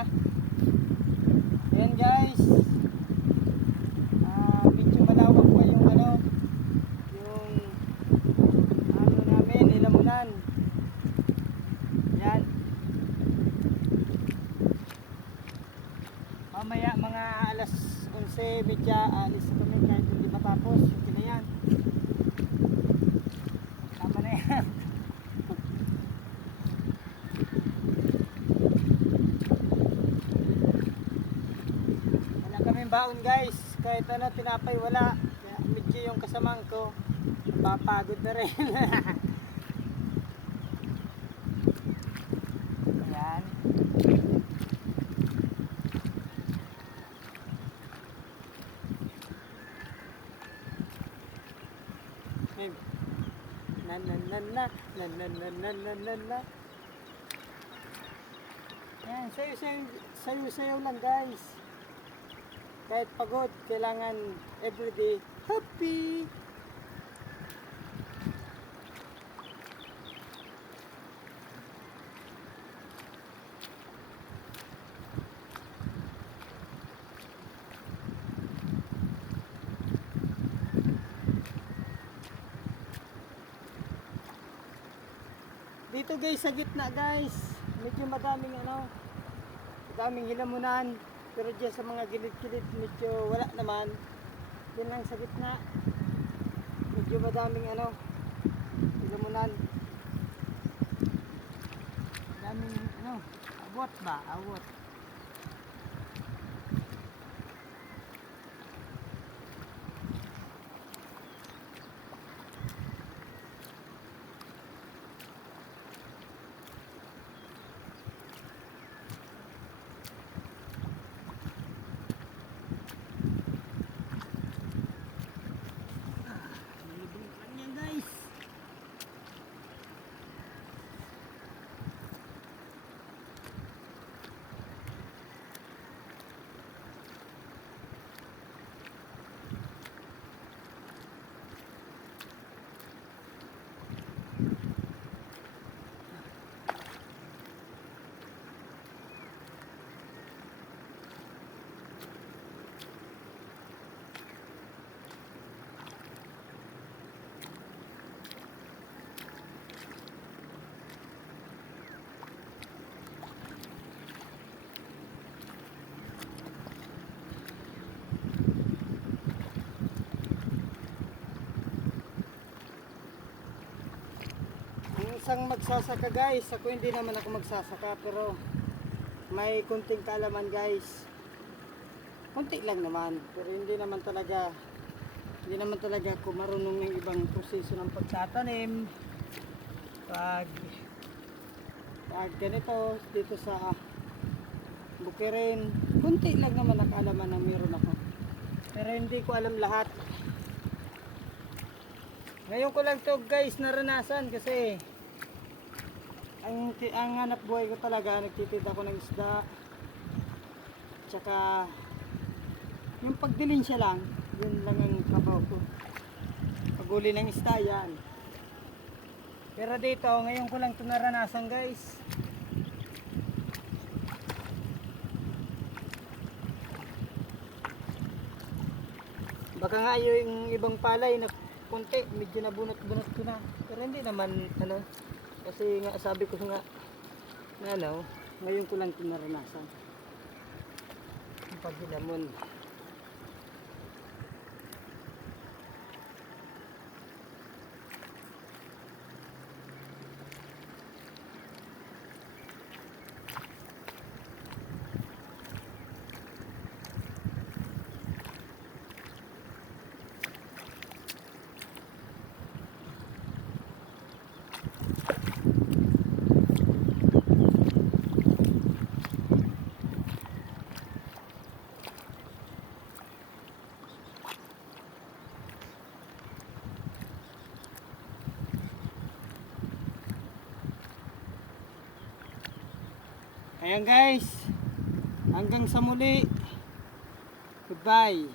ba? Ayan guys. Medyo malawak pa yung namin, nilamunan. Ayan. Mamaya mga alas 11:30 alis kami kahit hindi matapos. Okay na yan. Tama na yan. Wala kaming baon guys. Kahit tinapay wala. Kaya medyo yung kasamang ko napapagod na rin. Ayan. Na na na na na na na na na na na. Yan, sayo lang guys. Kahit pagod, kailangan everyday happy. Dito guys sa gitna guys, medyo madaming hilamunan, pero diyan sa mga gilid-gilid medyo wala naman. Diyan lang sa gitna, medyo madaming hilamunan. Daming awot ba? Awot. Isang magsasaka guys, ako hindi naman ako magsasaka, pero may kunting kaalaman guys. Kunti lang naman, pero hindi naman talaga ako marunong ng ibang proseso ng pagtatanim. Pag ganito dito sa bukirin, kunti lang naman ang kaalaman na meron ako, pero hindi ko alam lahat. Ngayon ko lang to guys naranasan, kasi ang hanap buhay ko talaga, nagtitinda ako ng isda, tsaka yung pagdilinsya lang, yun lang ang trabaho ko, paguli ng isda yan. Pero dito ngayon ko lang ito naranasan guys. Baka nga yung ibang palay na konti medyo nabunot-bunot ko na, pero hindi naman kasi nga sabi ko nga ngayon ko lang ito naranasan ang paghilamon. Ayan guys, hanggang sa muli, goodbye.